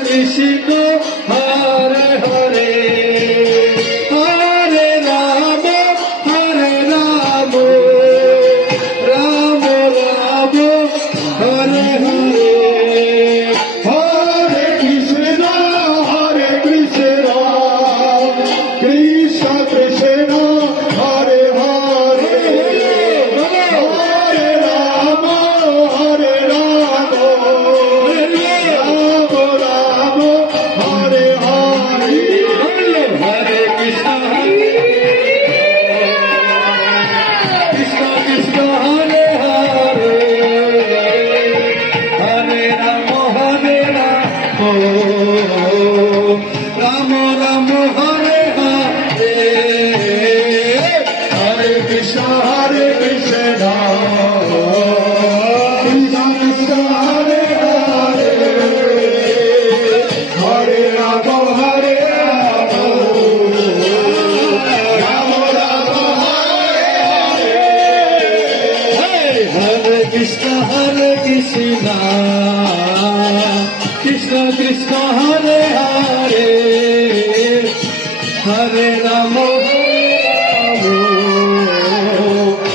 কৃষ্ণ হরে হরে হরে রাম রাম রাম হরে হরে হরে কৃষ্ণ কৃষ্ণ কৃষ্ণ হরে হরে হরে রাম হরে রাম রাম হরে হরে হরে কৃষ্ণ কৃষ্ণ হরে হরে হরে রাম রাম রাম হরে হরে হরে কৃষ্ণ কৃষ্ণ কৃষ্ণ হরে হরে হরে রাম হরে রাম রাম হরে হরে হরে কৃষ্ণ কৃষ্ণ কৃষ্ণ কৃষ্ণ হরে হরে হরে রাম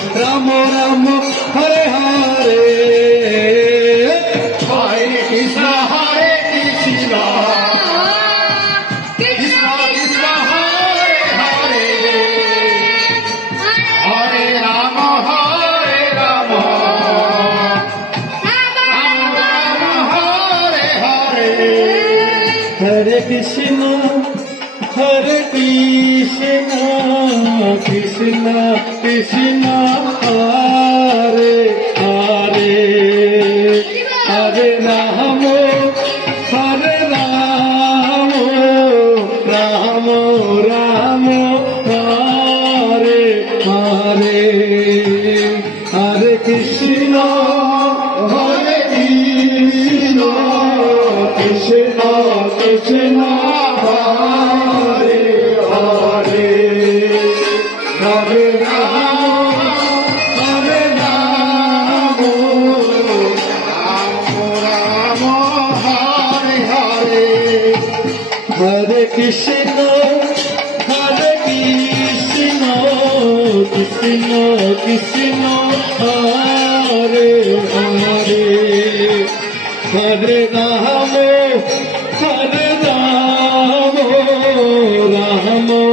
রাম রাম হরে হরে হরে কৃষ্ণ কৃষ্ণ কৃষ্ণ কৃষ্ণ হরে হরে হরে রাম হরে রাম हरे कृष्ण कृष्ण कृष्ण हरे हरे हरे राम राम राम हरे हरे हरे कृष्ण कृष्ण कृष्ण हरे हरे हरे राम राम हरे हरे हरे कृष्ण कृष्ण कृष्ण हरे हरे हरे राम राम राम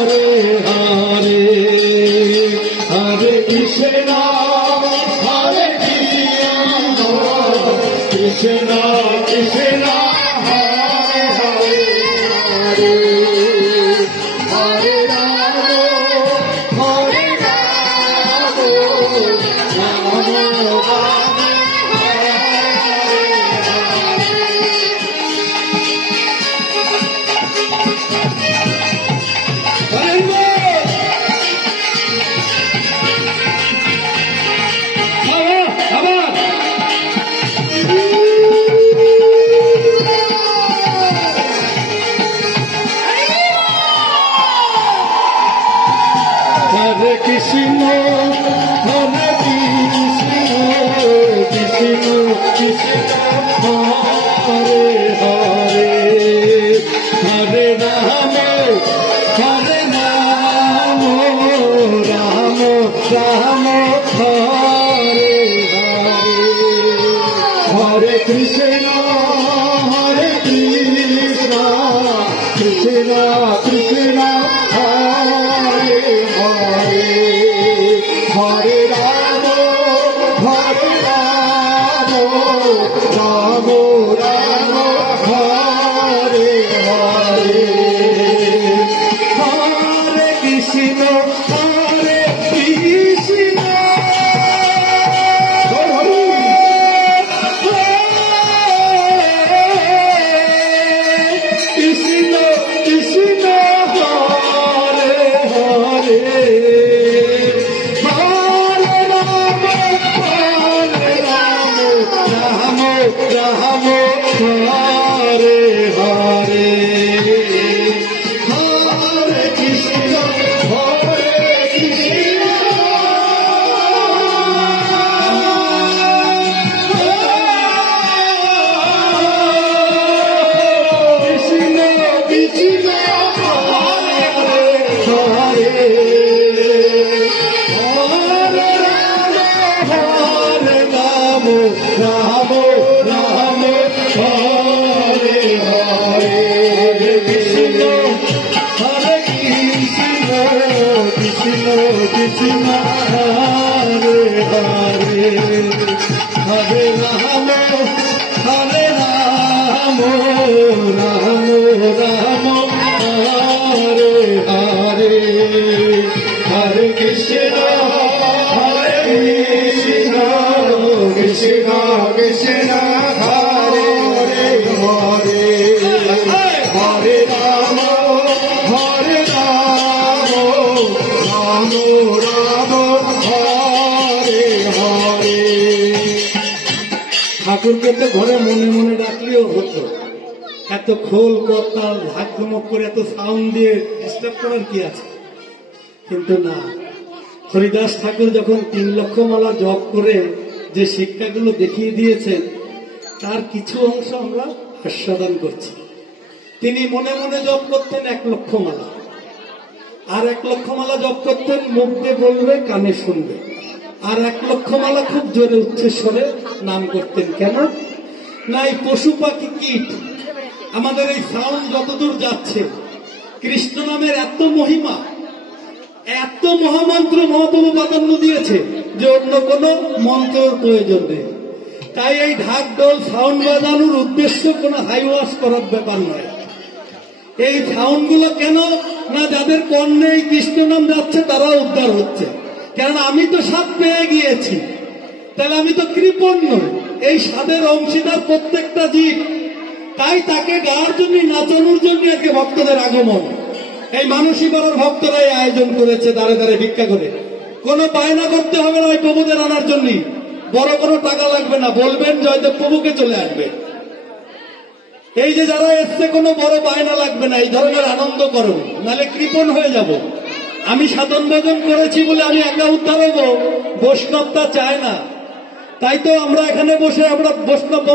हरे हरे हरे कृष्ण कृष्ण कृष्ण हरे हरे हरे राम हरे कृष्ण कृष्ण कृष्ण हरे हरे हरे राम राम राम हरे हरे हरे कृष्ण कृष्ण कृष्ण हरे हरे हरे राम राम राम हरे हरे हरे कृष्ण রাম রাম হরে হরে হরে কৃষ্ণ কৃষ্ণ কৃষ্ণ হরে হরে হরে রাম রাম রাম হরে হরে। ঠাকুরকে তো ঘরে মনে মনে ডাকলেও হতো, এত খোল করতাল ধাকধমক করে এত সাউন্ড দিয়ে ডিস্টার্ব করার কি আছে, কিন্তু না, হরিদাস ঠাকুর যখন 3 লক্ষ মালা জপ করে যে শিক্ষাগুলো দেখিয়ে দিয়েছেন তার কিছু অংশ আমরা আস্বাদন করছি। তিনি মনে মনে জপ করতেন 1 লক্ষ মালা, আর 1 লক্ষ মালা জপ করতেন মুখ দিয়ে বলবে কানে শুনবে, আর 1 লক্ষ মালা খুব জোরে উচ্চস্বরে নাম করতেন। কেন না, এই পশু পাখি কীট আমাদের এই সাউন্ড যতদূর যাচ্ছে, কৃষ্ণ নামের এত মহিমা, এত মহামন্ত্র মহাপ্রভু প্রাধান্য দিয়েছে যে অন্য কোন মন্ত্রের প্রয়োজন নেই। তাই এই ঢাক ঢোল সাউন্ড বাজানোর উদ্দেশ্য কোন হাইওয়াশ করার ব্যাপার নয়। এই সাউন্ড গুলো কেন না, যাদের কর্ণে এই কৃষ্ণ নাম যাচ্ছে তারা উদ্ধার হচ্ছে। কারণ আমি তো স্বাদ পেয়ে গিয়েছি, তাহলে আমি তো কৃপণ নই, এই স্বাদের অংশীদার প্রত্যেকটা জীব। তাই তাকে গাওয়ার জন্য, নাচানোর জন্য আজকে ভক্তদের আগমন। এই মানসী পাড়ার ভক্তরাই আয়োজন করেছে, দাঁড়ে দাঁড়ে ভিক্ষা করে। কোনো বায়না করতে হবে না ওই প্রভুদের আনার জন্য, বড় কোনো টাকা লাগবে না, বলবেন জয়দেব প্রভুকে চলে আসবে। এই যে যারা এসছে কোনো বড় বায়না লাগবে না, এই ধরনের আনন্দ করো, নাহলে কৃপণ হয়ে যাব। আমি সাধন ভোজন করেছি বলে আমি একা উদ্ধার হবো, বৈষ্ণবতা চায় না। তাই তো আমরা এখানে বসে আমরা বৈষ্ণব